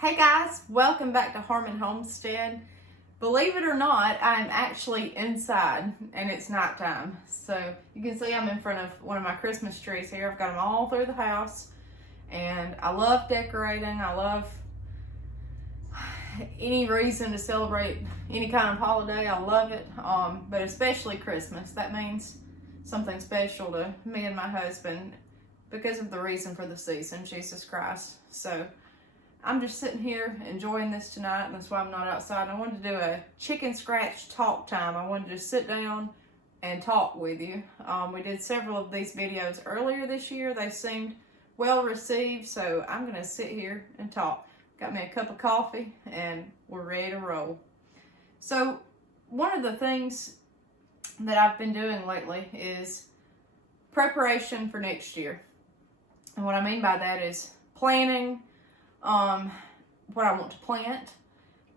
Hey guys, welcome back to Harmon Homestead. Believe it or not, I'm actually inside and it's nighttime. So you can see I'm in front of one of my Christmas trees here. I've got them all through the house and I love decorating. I love any reason to celebrate any kind of holiday. I love it, but especially Christmas. That means something special to me and my husband because of the reason for the season, Jesus Christ. So I'm just sitting here enjoying this tonight, and that's why I'm not outside. I wanted to do a chicken scratch talk time. I wanted to just sit down and talk with you. We did several of these videos earlier this year. They seemed well received, so I'm going to sit here and talk. Got me a cup of coffee, and we're ready to roll. So one of the things that I've been doing lately is preparation for next year. And what I mean by that is planning what I want to plant.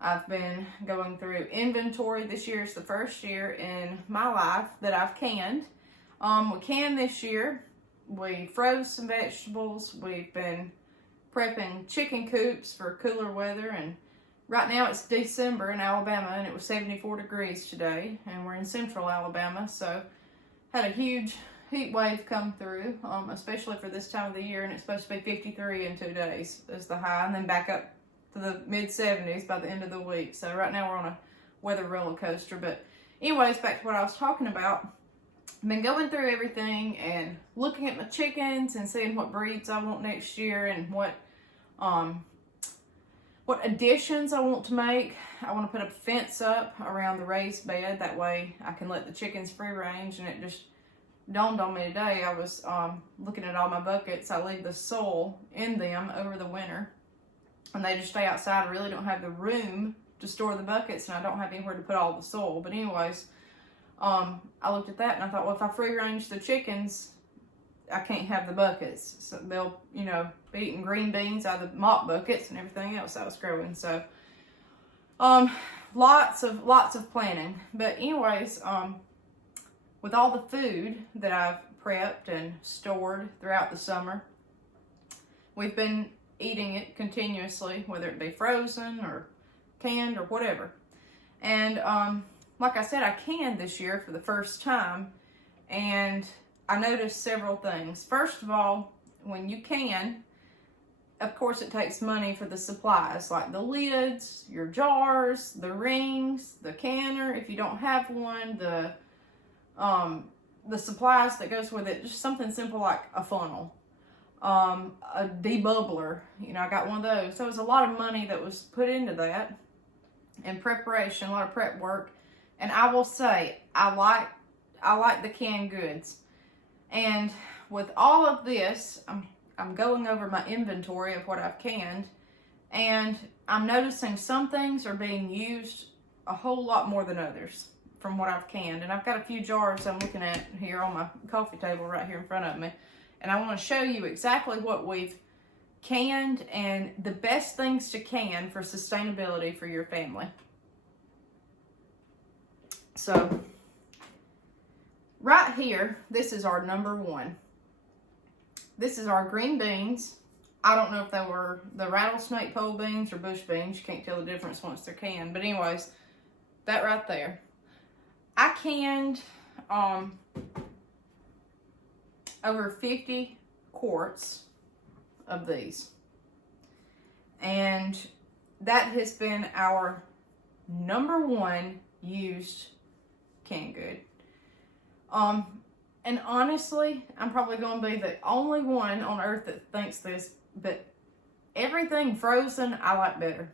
I've been going through inventory. This year is the first year in my life that I've canned. We canned this year. We froze some vegetables. We've been prepping chicken coops for cooler weather, and right now it's December in Alabama and it was 74 degrees today, and we're in central Alabama, so had a huge heat wave come through, especially for this time of the year, and it's supposed to be 53 in 2 days is the high, and then back up to the mid 70s by the end of the week. So right now we're on a weather roller coaster. But anyways, back to what I was talking about. I've been going through everything and looking at my chickens and seeing what breeds I want next year and what additions I want to make. I want to put a fence up around the raised bed, that way I can let the chickens free range. And it just dawned on me today. I was looking at all my buckets. I leave the soil in them over the winter, and they just stay outside. I really don't have the room to store the buckets, and I don't have anywhere to put all the soil. But anyways, I looked at that and I thought, well, if I free range the chickens, I can't have the buckets, so they'll be eating green beans out of the mop buckets and everything else I was growing. So lots of planning. But anyways, with all the food that I've prepped and stored throughout the summer, we've been eating it continuously, whether it be frozen or canned or whatever. And like I said, I canned this year for the first time, and I noticed several things. First of all, when you can, of course it takes money for the supplies, like the lids, your jars, the rings, the canner, if you don't have one, the supplies that goes with it, just something simple like a funnel, a debubbler, I got one of those. So it was a lot of money that was put into that, and preparation, a lot of prep work. And I will say, I like the canned goods. And with all of this, I'm going over my inventory of what I've canned, and I'm noticing some things are being used a whole lot more than others from what I've canned. And I've got a few jars I'm looking at here on my coffee table right here in front of me. And I want to show you exactly what we've canned and the best things to can for sustainability for your family. So right here, this is our number one. This is our green beans. I don't know if they were the rattlesnake pole beans or bush beans. You can't tell the difference once they're canned. But anyways, that right there. I canned over 50 quarts of these. And that has been our number one used canned good. And honestly, I'm probably going to be the only one on earth that thinks this, but everything frozen I like better.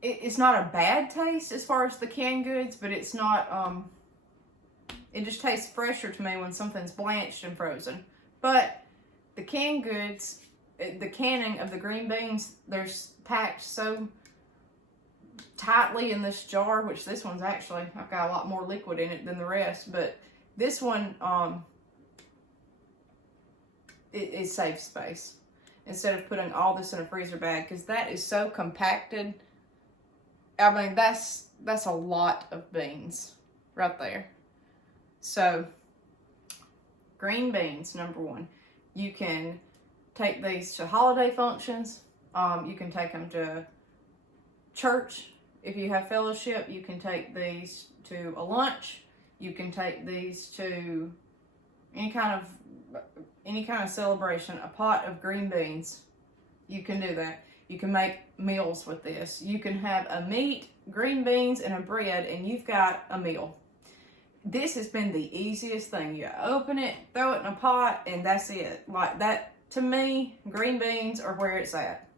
It's not a bad taste as far as the canned goods, but it's not, it just tastes fresher to me when something's blanched and frozen. But the canned goods, the canning of the green beans, they're packed so tightly in this jar, which this one's actually, I've got a lot more liquid in it than the rest, but this one, it saves space instead of putting all this in a freezer bag, because that is so compacted. I mean, that's a lot of beans right there. So green beans, number one. You can take these to holiday functions. You can take them to church. If you have fellowship, you can take these to a lunch. You can take these to any kind of celebration. A pot of green beans. You can do that. You can make meals with this. You can have a meat, green beans, and a bread, and you've got a meal. This has been the easiest thing. You open it, throw it in a pot, and that's it. Like that, to me, green beans are where it's at.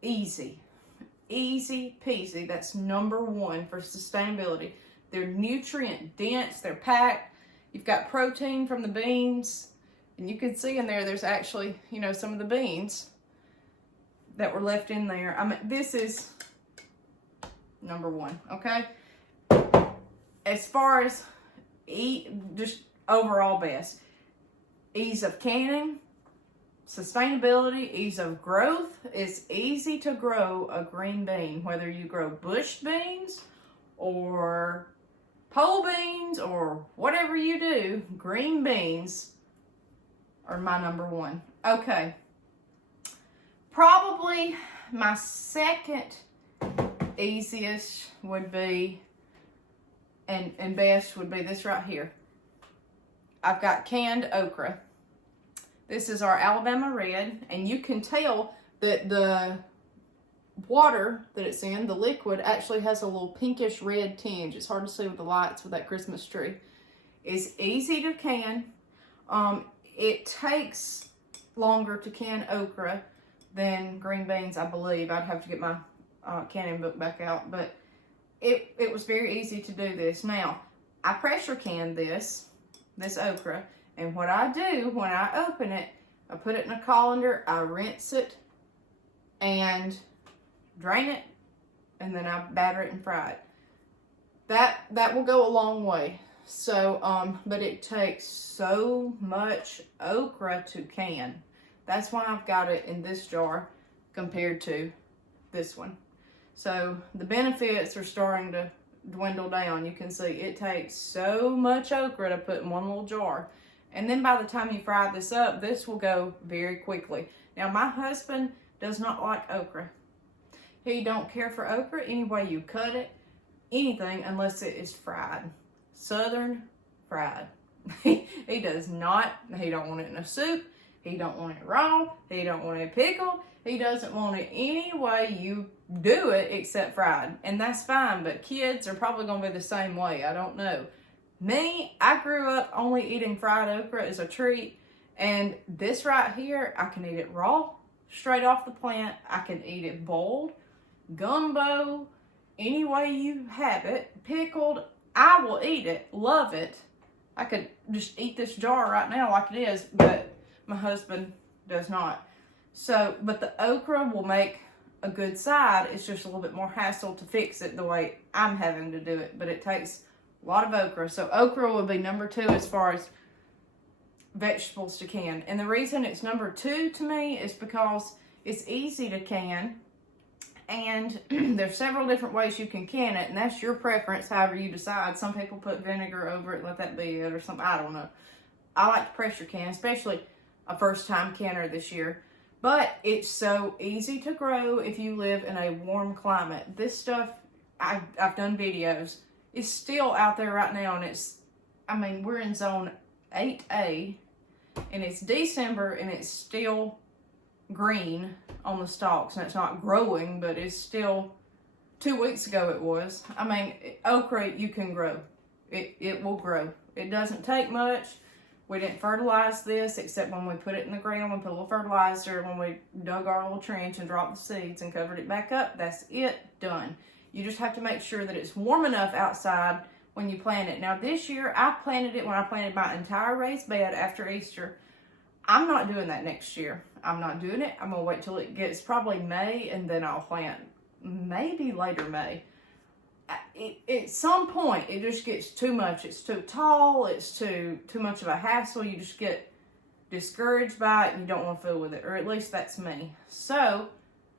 Easy. Easy peasy. That's number one for sustainability. They're nutrient dense. They're packed. You've got protein from the beans. And you can see in there, there's actually, some of the beans that were left in there. I mean, this is number one, okay? As far as just overall best. Ease of canning, sustainability, ease of growth. It's easy to grow a green bean, whether you grow bush beans or pole beans or whatever you do. Green beans are my number one. Okay. Probably my second easiest would be, and best would be this right here. I've got canned okra. This is our Alabama Red, and you can tell that the water that it's in, the liquid, actually has a little pinkish red tinge. It's hard to see with the lights with that Christmas tree. It's easy to can. It takes longer to can okra than green beans, I believe. I'd have to get my canning book back out, but it was very easy to do this. Now, I pressure can this okra, and what I do when I open it, I put it in a colander, I rinse it and drain it, and then I batter it and fry it. That will go a long way. So, but it takes so much okra to can. That's why I've got it in this jar compared to this one. So the benefits are starting to dwindle down. You can see it takes so much okra to put in one little jar. And then by the time you fry this up, this will go very quickly. Now, my husband does not like okra. He don't care for okra any way you cut it, anything, unless it is fried. Southern fried. He does not. He don't want it in a soup. He don't want it raw. He don't want it pickled. He doesn't want it any way you do it except fried. And that's fine, but kids are probably going to be the same way. I don't know. Me, I grew up only eating fried okra as a treat. And this right here, I can eat it raw, straight off the plant. I can eat it boiled, gumbo, any way you have it, pickled. I will eat it, love it. I could just eat this jar right now like it is, but my husband does not. So, but the okra will make a good side. It's just a little bit more hassle to fix it the way I'm having to do it, but it takes a lot of okra. So okra would be number 2 as far as vegetables to can. And the reason it's number 2 to me is because it's easy to can. And there's several different ways you can can it, and that's your preference, however you decide. Some people put vinegar over it, let that be it, or something. I don't know. I like to pressure can, especially a first-time canner this year. But it's so easy to grow if you live in a warm climate. This stuff, I've done videos. It's still out there right now, and we're in zone 8A, and it's December, and it's still green on the stalks, and it's not growing, but it's still, 2 weeks ago it was. Okra you can grow. It will grow. It doesn't take much. We didn't fertilize this except when we put it in the ground. We put a little fertilizer when we dug our little trench and dropped the seeds and covered it back up. That's it, done. You just have to make sure that it's warm enough outside when you plant it. Now this year I planted it when I planted my entire raised bed after Easter. I'm not doing that next year. I'm not doing it. I'm going to wait till it gets probably May, and then I'll plant maybe later May. At some point, it just gets too much. It's too tall. It's too much of a hassle. You just get discouraged by it, and you don't want to fool with it. Or at least that's me. So,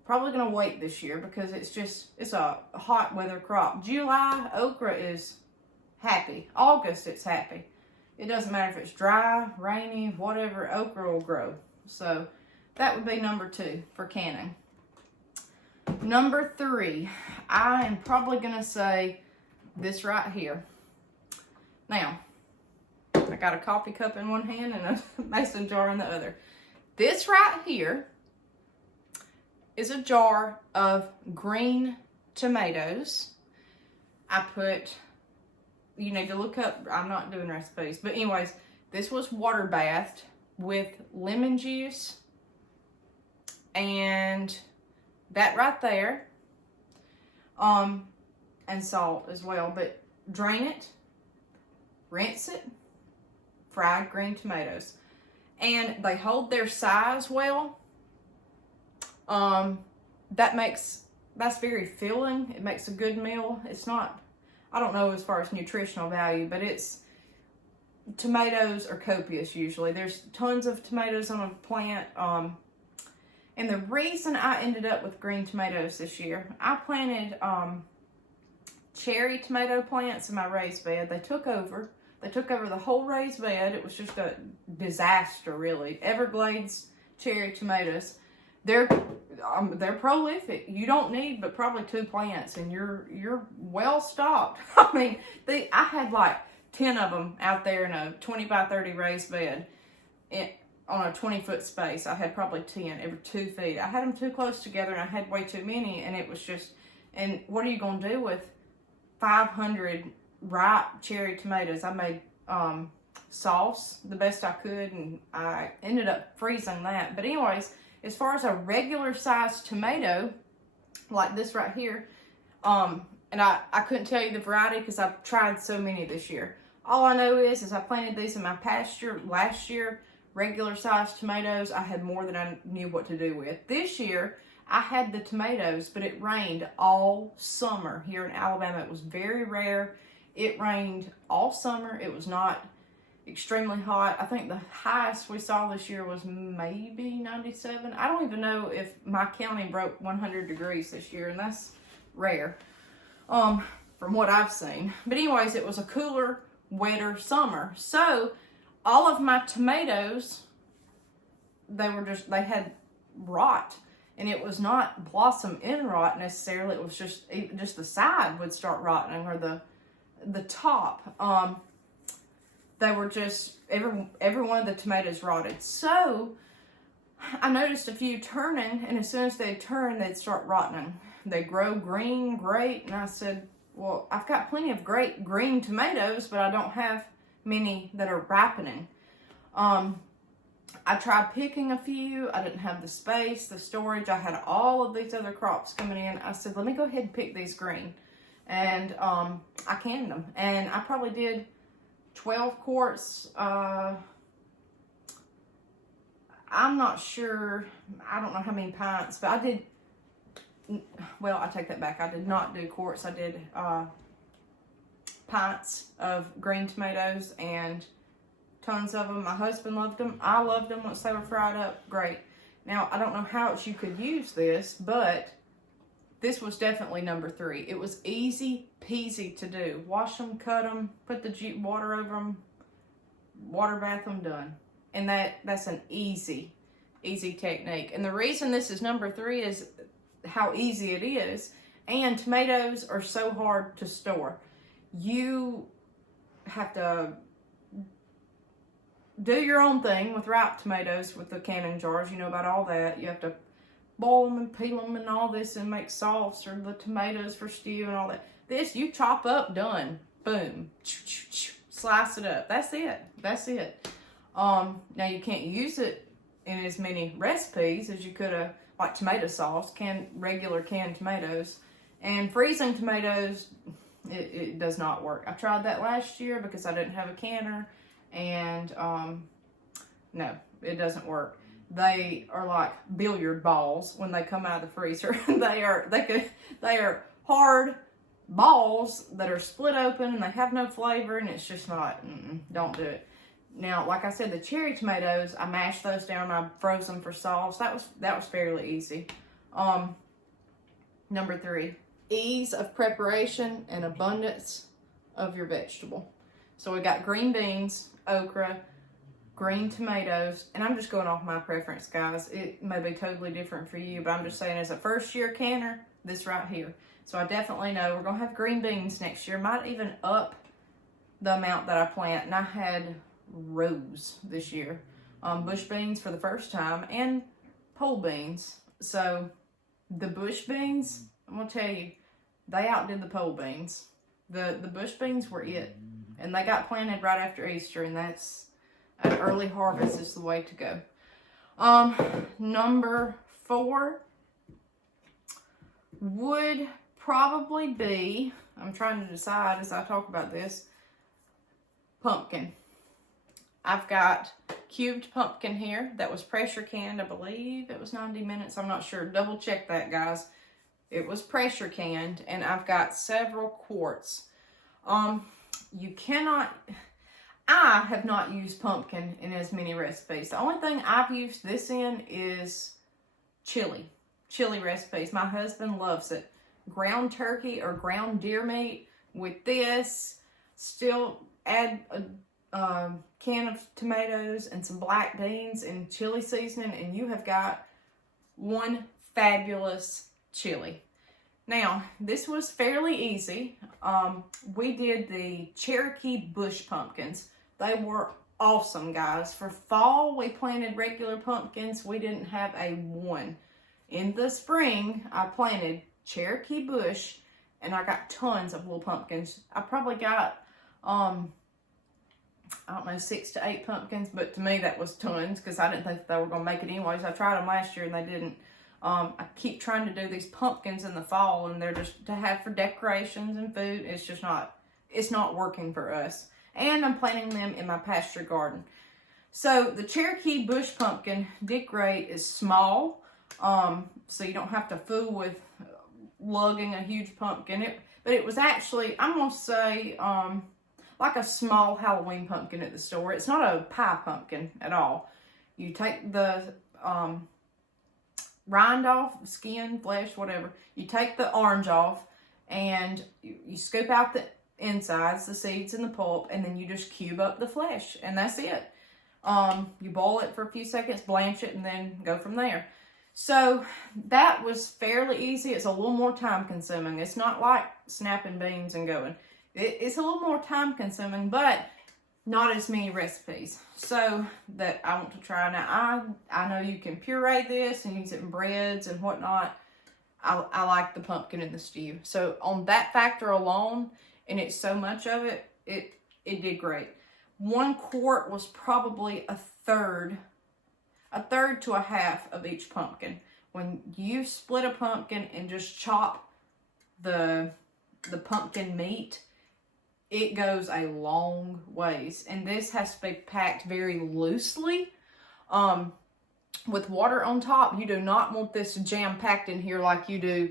probably going to wait this year because it's a hot weather crop. July, okra is happy. August, it's happy. It doesn't matter if it's dry, rainy, whatever, okra will grow. So that would be number 2 for canning. Number 3, I am probably going to say this right here. Now, I got a coffee cup in one hand and a mason jar in the other. This right here is a jar of green tomatoes. I put, you need to look up, I'm not doing recipes, but anyways, this was water bathed with lemon juice and that right there, and salt as well, but drain it, rinse it, fried green tomatoes, and they hold their size well. That's very filling. It makes a good meal. It's not, I don't know as far as nutritional value, but tomatoes are copious usually. There's tons of tomatoes on a plant. And the reason I ended up with green tomatoes this year, I planted cherry tomato plants in my raised bed. They took over the whole raised bed. It was just a disaster, really. Everglades cherry tomatoes. They're prolific. You don't need but probably 2 plants, and you're well stocked. I mean, I had like 10 of them out there in a 20 by 30 raised bed. On a 20-foot space, I had probably 10 every 2 feet. I had them too close together, and I had way too many, and it was just, and what are you going to do with 500 ripe cherry tomatoes? I made sauce the best I could, and I ended up freezing that. But anyways, as far as a regular sized tomato, like this right here, and I couldn't tell you the variety because I've tried so many this year. All I know is I planted these in my pasture last year. Regular sized tomatoes, I had more than I knew what to do with. This year, I had the tomatoes, but it rained all summer here in Alabama. It was very rare. It rained all summer. It was not extremely hot. I think the highest we saw this year was maybe 97. I don't even know if my county broke 100 degrees this year, and that's rare from what I've seen. But anyways, it was a cooler, wetter summer. So all of my tomatoes, they had rot, and it was not blossom end rot necessarily. It was just the side would start rotting, or the top. They were just, every one of the tomatoes rotted. So I noticed a few turning, and as soon as they'd turn, they'd start rotting. They grow green, great, and I said, well, I've got plenty of great green tomatoes, but I don't have many that are ripening. I tried picking a few. I didn't have the space, the storage. I had all of these other crops coming in. I said, let me go ahead and pick these green. And I canned them. And I probably did 12 quarts. I'm not sure. I don't know how many pints, but I did. Well, I take that back. I did not do quarts. I did pints of green tomatoes, and tons of them. My husband loved them. I loved them once they were fried up. Great. Now, I don't know how else you could use this, but this was definitely number 3. It was easy peasy to do. Wash them, cut them, put the water over them, water bath them, done. And that's an easy technique. And the reason this is number 3 is how easy it is. And tomatoes are so hard to store. You have to do your own thing with ripe tomatoes with the canning jars. You know about all that. You have to boil them and peel them and all this and make sauce, or the tomatoes for stew and all that. This, you chop up, done. Boom. Slice it up. That's it. Now you can't use it in as many recipes as you could have, like tomato sauce, regular canned tomatoes. And freezing tomatoes, it does not work. I tried that last year because I didn't have a canner, and no, it doesn't work. They are like billiard balls when they come out of the freezer. They are hard balls that are split open, and they have no flavor, and it's just not, don't do it. Now, like I said, the cherry tomatoes, I mashed those down, I froze them for sauce. That was fairly easy. Number 3, ease of preparation and abundance of your vegetable. So we got green beans, okra, green tomatoes, and I'm just going off my preference, guys. It may be totally different for you, but I'm just saying as a first year canner, this right here. So I definitely know we're gonna have green beans next year. Might even up the amount that I plant, and I had rows this year. Bush beans for the first time, and pole beans. So the bush beans, I'm gonna tell you, they outdid the pole beans. The bush beans were it, and they got planted right after Easter, and that's an early harvest is the way to go. Number 4 would probably be, I'm trying to decide as I talk about this, pumpkin. I've got cubed pumpkin here that was pressure canned. I believe it was 90 minutes. I'm not sure. Double check that, guys. It was pressure canned, and I've got several quarts. You cannot, I have not used pumpkin in as many recipes. The only thing I've used this in is chili recipes. My husband loves it. Ground turkey or ground deer meat with this. Still add a can of tomatoes and some black beans and chili seasoning, and you have got one fabulous chili. Now, this was fairly easy. We did the Cherokee bush pumpkins. They were awesome, guys. For fall, we planted regular pumpkins. We didn't have a one. In the spring, I planted Cherokee bush, and I got tons of little pumpkins. I probably got, I don't know, 6 to 8 pumpkins, but to me that was tons because I didn't think they were going to make it anyways. I tried them last year and they didn't. I keep trying to do these pumpkins in the fall, and they're just to have for decorations and food. It's just not, it's not working for us. And I'm planting them in my pasture garden. So the Cherokee bush pumpkin did great. It's small, so you don't have to fool with lugging a huge pumpkin. But it was actually, I'm going to say, like a small Halloween pumpkin at the store. It's not a pie pumpkin at all. You take the rind off, skin, flesh, whatever. You take the orange off, and you scoop out the insides, the seeds and the pulp, and then you just cube up the flesh, and that's it. You boil it for a few seconds, blanch it, and then go from there. So that was fairly easy. It's a little more time consuming. It's not like snapping beans and going. It's a little more time consuming, but not as many recipes. So that I want to try. Now, I know you can puree this and use it in breads and whatnot. I like the pumpkin in the stew. So on that factor alone, and it's so much of it, it did great. 1 quart was probably a third to a half of each pumpkin. When you split a pumpkin and just chop the pumpkin meat, it goes a long ways. And this has to be packed very loosely with water on top. You do not want this jam-packed in here like you do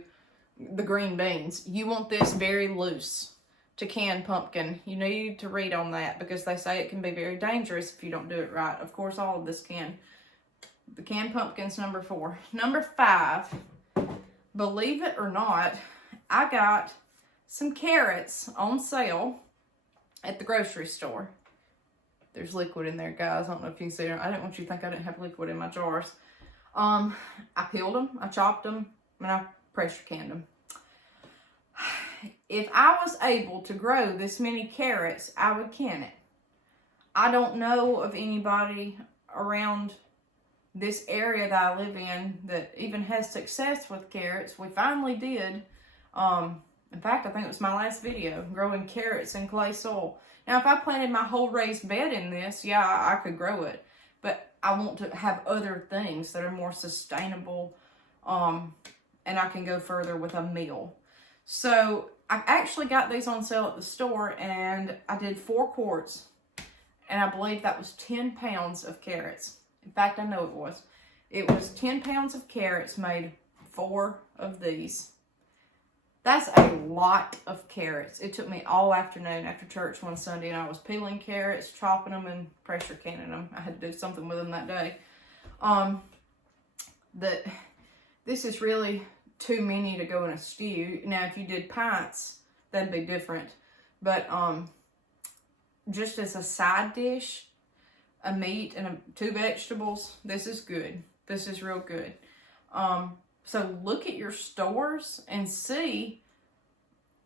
the green beans. You want this very loose to can pumpkin. You need to read on that because they say it can be very dangerous if you don't do it right. Of course, all of this can. The canned pumpkin's number 4. Number 5, believe it or not, I got some carrots on sale at the grocery store. There's liquid in there, guys. I don't know if you can see it. I didn't want you to think I didn't have liquid in my jars. I peeled them, I chopped them, and I pressure canned them. If I was able to grow this many carrots, I would can it. I don't know of anybody around this area that I live in that even has success with carrots. We finally did. In fact, I think it was my last video, growing carrots in clay soil. Now, if I planted my whole raised bed in this, yeah, I could grow it. But I want to have other things that are more sustainable, and I can go further with a meal. So I've actually got these on sale at the store, and I did 4 quarts, and I believe that was 10 pounds of carrots. In fact, I know it was. It was 10 pounds of carrots, made 4 of these. That's a lot of carrots. It took me all afternoon after church one Sunday, and I was peeling carrots, chopping them, and pressure canning them. I had to do something with them that day. This is really too many to go in a stew. Now, if you did pints, that'd be different. But just as a side dish, a meat and 2 vegetables, this is good. This is real good. So look at your stores and see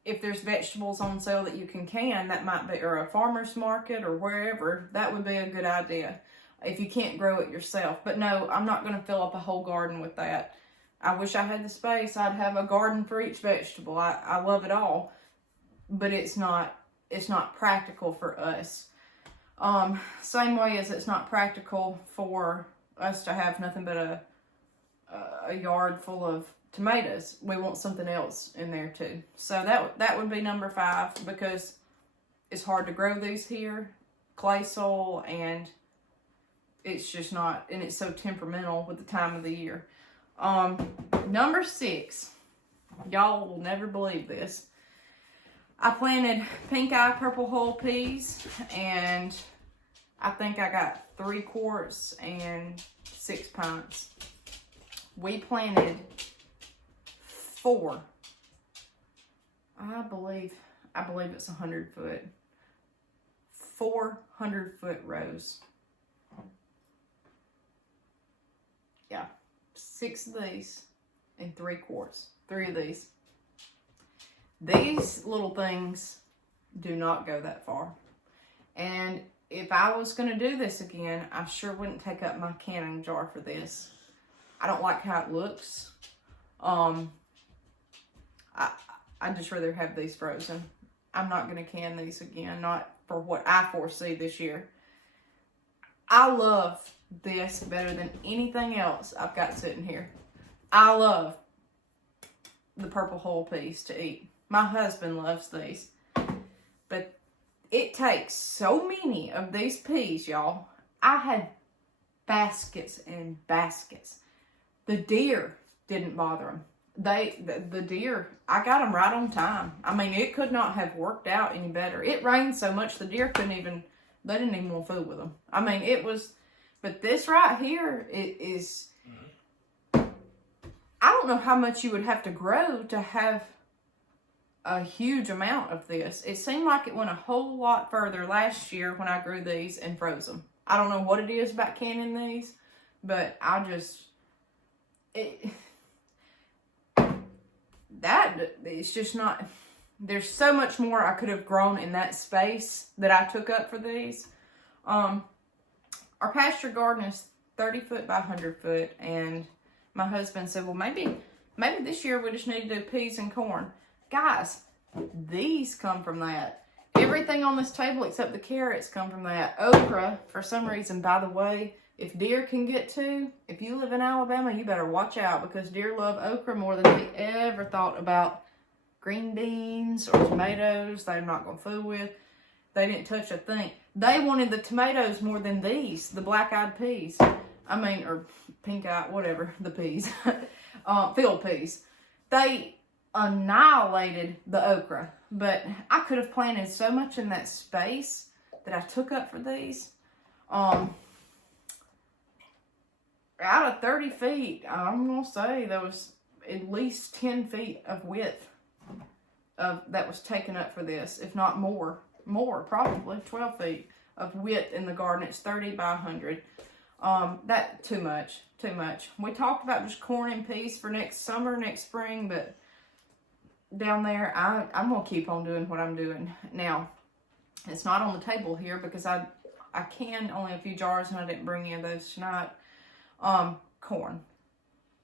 if there's vegetables on sale that you can. That might be, or a farmer's market or wherever. That would be a good idea if you can't grow it yourself. But no, I'm not going to fill up a whole garden with that. I wish I had the space. I'd have a garden for each vegetable. I love it all, but it's not practical for us. Same way as it's not practical for us to have nothing but a yard full of tomatoes. We want something else in there too. So that would be number 5, because it's hard to grow these here, clay soil, and it's just not, and it's so temperamental with the time of the year. Number 6, y'all will never believe this. I planted pink eye purple hull peas, and I think I got 3 quarts and 6 pints. We planted 4. I believe it's 100 foot. 400 foot rows. Yeah. 6 of these and 3 quarts. 3 of these. These little things do not go that far. And if I was going to do this again, I sure wouldn't take up my canning jar for this. I don't like how it looks. I'd just rather have these frozen. I'm not going to can these again, not for what I foresee this year. I love this better than anything else I've got sitting here. I love the purple hull peas to eat. My husband loves these. But it takes so many of these peas, y'all. I had baskets and baskets. The deer didn't bother them. The deer, I got them right on time. I mean, it could not have worked out any better. It rained so much the deer they didn't even want food with them. I mean, it was, but this right here, it is, I don't know how much you would have to grow to have a huge amount of this. It seemed like it went a whole lot further last year when I grew these and froze them. I don't know what it is about canning these, but it's just not, there's so much more I could have grown in that space that I took up for these. Our pasture garden is 30 foot by 100 foot, and my husband said, well, maybe this year we just need to do peas and corn. Guys, these come from that. Everything on this table except the carrots come from that. Okra, for some reason, by the way, if deer can get to, if you live in Alabama, you better watch out, because deer love okra more than we ever thought about green beans or tomatoes. They're not going to fool with. They didn't touch a thing. They wanted the tomatoes more than these, the black-eyed peas. I mean, or pink-eyed, whatever, the peas. Field peas. They annihilated the okra. But I could have planted so much in that space that I took up for these. Out of 30 feet, I'm going to say there was at least 10 feet of width that was taken up for this, if not more, probably 12 feet of width in the garden. It's 30 by 100. That too much. We talked about just corn and peas for next summer, next spring, but down there, I'm going to keep on doing what I'm doing. Now, it's not on the table here because I canned only a few jars and I didn't bring any of those tonight. Corn.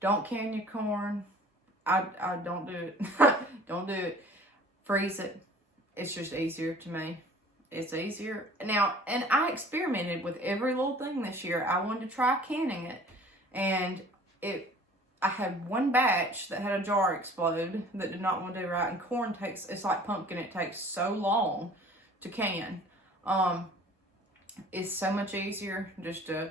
Don't can your corn. I don't do it. Don't do it. Freeze it. It's just easier to me. It's easier. Now, and I experimented with every little thing this year. I wanted to try canning it. And I had one batch that had a jar explode that did not want to do right. And corn it's like pumpkin. It takes so long to can. It's so much easier just to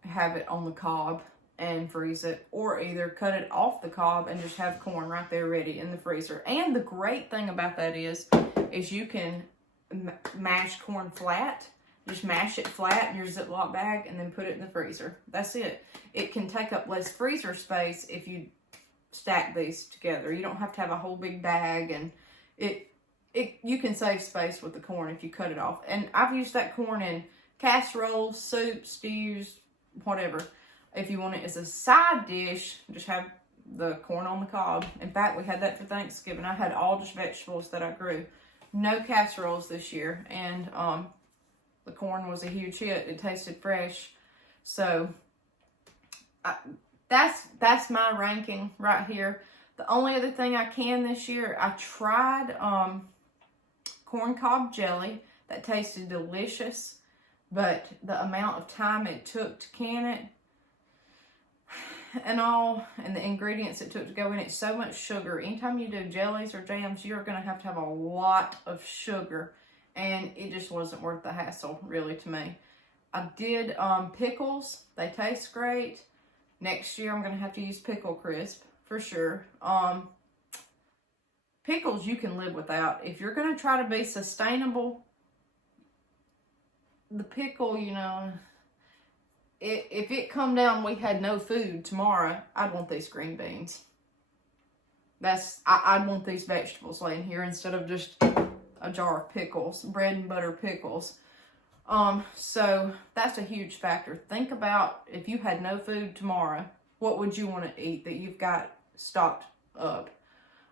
have it on the cob and freeze it, or either cut it off the cob and just have corn right there ready in the freezer. And the great thing about that is you can mash corn flat. Just mash it flat in your Ziploc bag and then put it in the freezer. That's it. It can take up less freezer space if you stack these together. You don't have to have a whole big bag, and you can save space with the corn if you cut it off. And I've used that corn in casseroles, soups, stews, whatever. If you want it as a side dish, just have the corn on the cob. In fact, we had that for Thanksgiving. I had all just vegetables that I grew. No casseroles this year. And the corn was a huge hit. It tasted fresh. So that's my ranking right here. The only other thing I can this year, I tried corn cob jelly. That tasted delicious. But the amount of time it took to can it and the ingredients it took to go in it, so much sugar. Anytime you do jellies or jams, you're going to have a lot of sugar, and it just wasn't worth the hassle, really, to me. I did pickles. They taste great. Next year, I'm going to have to use pickle crisp for sure. Pickles you can live without. If you're going to try to be sustainable, the pickle, you know, if it come down we had no food tomorrow, I'd want these green beans. I'd want these vegetables laying here instead of just a jar of pickles, bread and butter pickles. So that's a huge factor. Think about if you had no food tomorrow, what would you want to eat that you've got stocked up?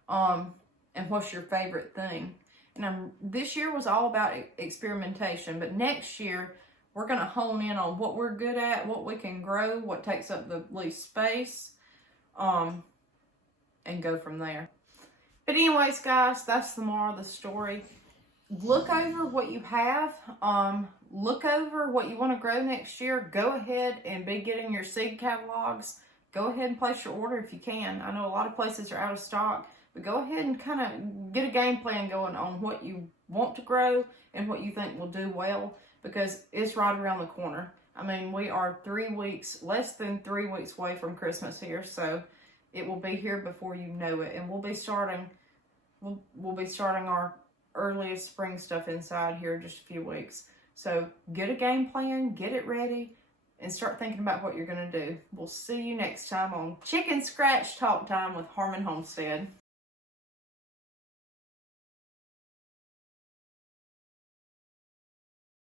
And what's your favorite thing? And this year was all about experimentation, but next year we're going to hone in on what we're good at, what we can grow, what takes up the least space, and go from there. But anyways, guys, that's the moral of the story. Look over what you have. Look over what you want to grow next year. Go ahead and be getting your seed catalogs. Go ahead and place your order if you can. I know a lot of places are out of stock, but go ahead and kind of get a game plan going on what you want to grow and what you think will do well, because it's right around the corner. I mean, we are less than 3 weeks away from Christmas here, so it will be here before you know it. And we'll be starting our earliest spring stuff inside here in just a few weeks. So get a game plan, get it ready, and start thinking about what you're going to do. We'll see you next time on Chicken Scratch Talk Time with Harmon Homestead.